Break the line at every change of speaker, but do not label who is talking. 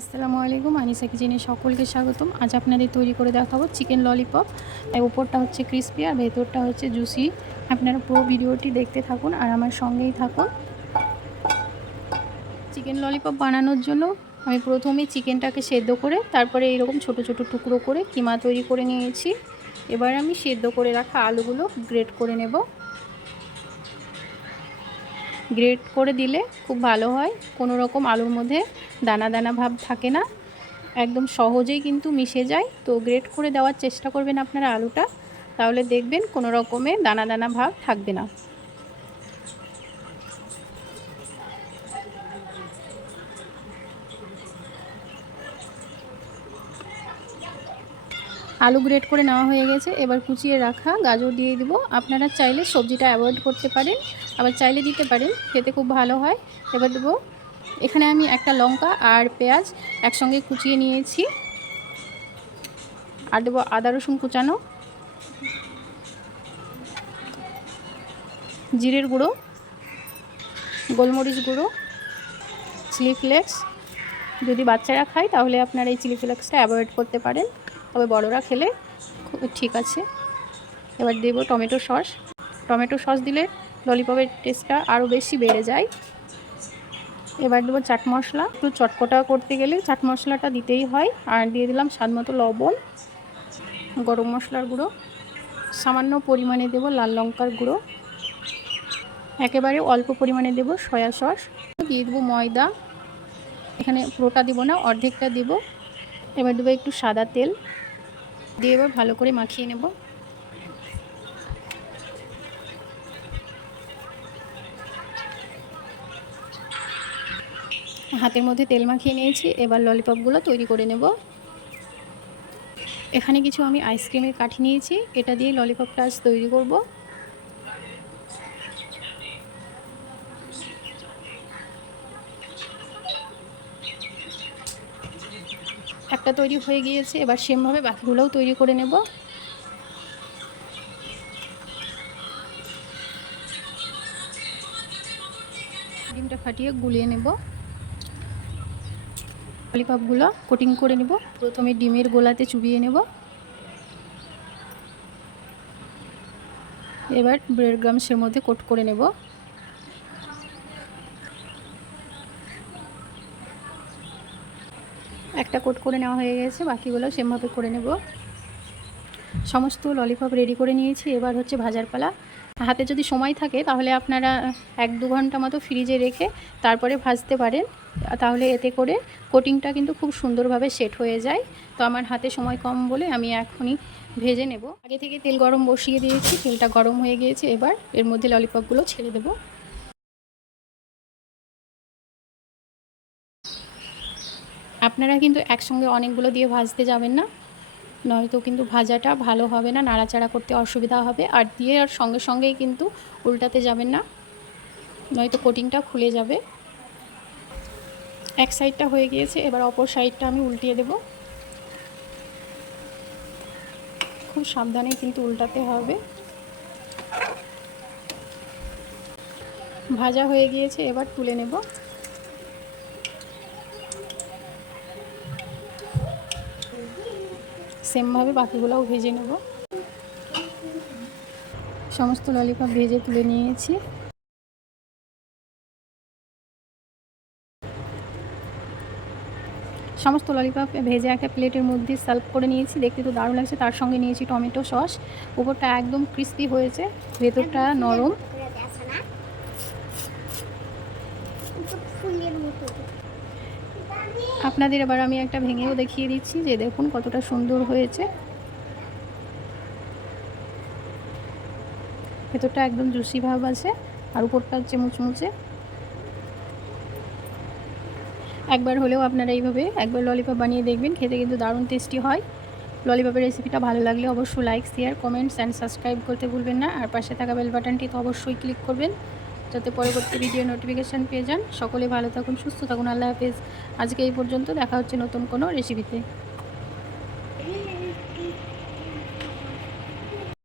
আসসালামু আলাইকুম, আনিসা কিচেনে সকলকে স্বাগতম। আজ আপনাদের তৈরি করে দেখাবো চিকেন ললিপপ। তাই উপরটা হচ্ছে ক্রিস্পি আর ভেতরটা হচ্ছে জুসি আপনারা পুরো ভিডিওটি দেখতে থাকুন আর আমার সঙ্গেই থাকুন। চিকেন ললিপপ বানানোর জন্য আমি প্রথমে চিকেনটাকে সেদ্ধ করে, তারপরে এইরকম ছোট ছোট টুকরো করে কিমা তৈরি করে নিয়েছি। এবার আমি সেদ্ধ করে রাখা আলুগুলো গ্রেট করে নেব। গ্রেট করে দিলে খুব ভালো হয়। কোনো রকম আলুর মধ্যে দানা দানা ভাব থাকে না। একদম সহজেই কিন্তু মিশে যায়। তো গ্রেট করে দেওয়ার চেষ্টা করবেন আপনারা আলুটা। তাহলে দেখবেন কোনো রকমের দানা দানা ভাব থাকবে না। আলু গ্রেট করে নেওয়া হয়ে গেছে। এবার কুচিয়ে রাখা গাজর দিয়ে দিব। আপনারা চাইলে সবজিটা অ্যাভয়েড করতে পারেন, আবার চাইলে দিতে পারেন, খেতে খুব ভালো হয়। এবার দেবো, এখানে আমি একটা লঙ্কা আর পেঁয়াজ একসঙ্গে কুচিয়ে নিয়েছি। আর দেবো আদা রসুন কুচানো, জিরের গুঁড়ো, গোলমরিচ গুঁড়ো, চিলি ফ্লেক্স। যদি বাচ্চারা খায় তাহলে আপনারা এই চিলি ফ্লেক্সটা অ্যাভয়েড করতে পারেন। তবে বড়রা খেলে ঠিক আছে। এবার দেবো টমেটো সস। টমেটো সস দিলে ললিপপের টেস্টটা আরও বেশি বেড়ে যায়। এবার দেবো চাট মশলা। একটু চটপটা করতে গেলে চাট মশলাটা দিতেই হয়। আর দিয়ে দিলাম স্বাদ মতো লবণ, গরম মশলার গুঁড়ো, সামান্য পরিমাণে দেবো লাল লঙ্কার গুঁড়ো। একেবারে অল্প পরিমাণে দেবো সয়া সস। দিয়ে দেবো ময়দা। এখানে পুরোটা দেবো না, অর্ধেকটা দেবো। এবার দেবো একটু সাদা তেল। দিয়ে এবার ভালো করে মাখিয়ে নেব। হাতের মধ্যে তেল মাখিয়ে নিয়েছি, এবার ললিপপগুলো তৈরি করে নেব। এখানে কিছু আমি আইসক্রিমের কাঠি নিয়েছি, এটা দিয়ে ললিপপ টাচ তৈরি করব। একটা তৈরি হয়ে গিয়েছে, এবার সেমভাবে বাকিগুলোও তৈরি করে নেব। ডিমটা ফাটিয়ে গুলিয়ে নেব। ললিপপগুলো কোটিং করে নেব। প্রথমে ডিমের গোলাতে চুবিয়ে নেব। এবার ব্রেড গ্রামসের মধ্যে কোট করে নেব। একটা কোট করে নেওয়া হয়ে গেছে, বাকিগুলো সেমভাবে করে নেব। সমস্ত ললিপপ রেডি করে নিয়েছি, এবার হচ্ছে ভাজার পালা হাতে যদি সময় থাকে, তাহলে আপনারা এক দু ঘণ্টা মতো ফ্রিজে রেখে তারপরে ভাজতে পারেন। তাহলে এতে করে কোটিংটা কিন্তু খুব সুন্দরভাবে সেট হয়ে যায়। তো আমার হাতে সময় কম বলে আমি এখনই ভেজে নেব। আগে থেকে তেল গরম বসিয়ে দিয়েছি, তেলটা গরম হয়ে গিয়েছে, এবার এর মধ্যে ললিপপগুলো ছেড়ে দেবো। আপনারা কিন্তু একসঙ্গে অনেকগুলো দিয়ে ভাজতে যাবেন না। নয়তো কিন্তু ভাজাটা ভালো হবে না, নাড়াচাড়া করতে অসুবিধা হবে। আর দিয়ে আর সঙ্গে সঙ্গেই কিন্তু উল্টাতে যাবেন না। নয়তো কোটিংটা খুলে যাবে। এক সাইডটা হয়ে গিয়েছে, এবার অপর সাইডটা আমি উল্টিয়ে দেব। খুব সাবধানে কিন্তু উল্টাতে হবে। ভাজা হয়ে গিয়েছে, এবার তুলে নেব। সেমভাবে বাকিগুলোও ভেজে নেব। সমস্ত ললিপপ ভেজে তুলে নিয়েছি। সমস্ত ললিপপ ভেজে একটা প্লেটের মধ্যে সার্ভ করে নিয়েছি। দেখতে তো দারুণ লাগছে, তার সঙ্গে নিয়েছি টমেটো সস। উপরটা একদম ক্রিস্পি হয়েছে, ভেতরটা নরম। আপনাদের এবার আমি একটা ভেঙেও দেখিয়ে দিচ্ছি যে দেখুন কতটা সুন্দর হয়েছে। ভেতরটা একদম জুসি ভাব আছে আর উপরটা হচ্ছে মুচমুচে। একবার হলেও আপনারা এইভাবে একবার ললিপপ বানিয়ে দেখবেন, খেতে কিন্তু দারুণ টেস্টি হয়। ললিপপের রেসিপিটা ভালো লাগলে অবশ্যই like share comments and subscribe করতে ভুলবেন না। আর পাশে থাকা বেল বাটনটি তো অবশ্যই ক্লিক করবেন। যাতে পরবর্তী ভিডিও নোটিফিকেশান পেয়ে যান। সকলে ভালো থাকুন, সুস্থ থাকুন। আল্লাহ হাফেজ। আজকে এই পর্যন্ত। দেখা হচ্ছে নতুন কোনো রেসিপিতে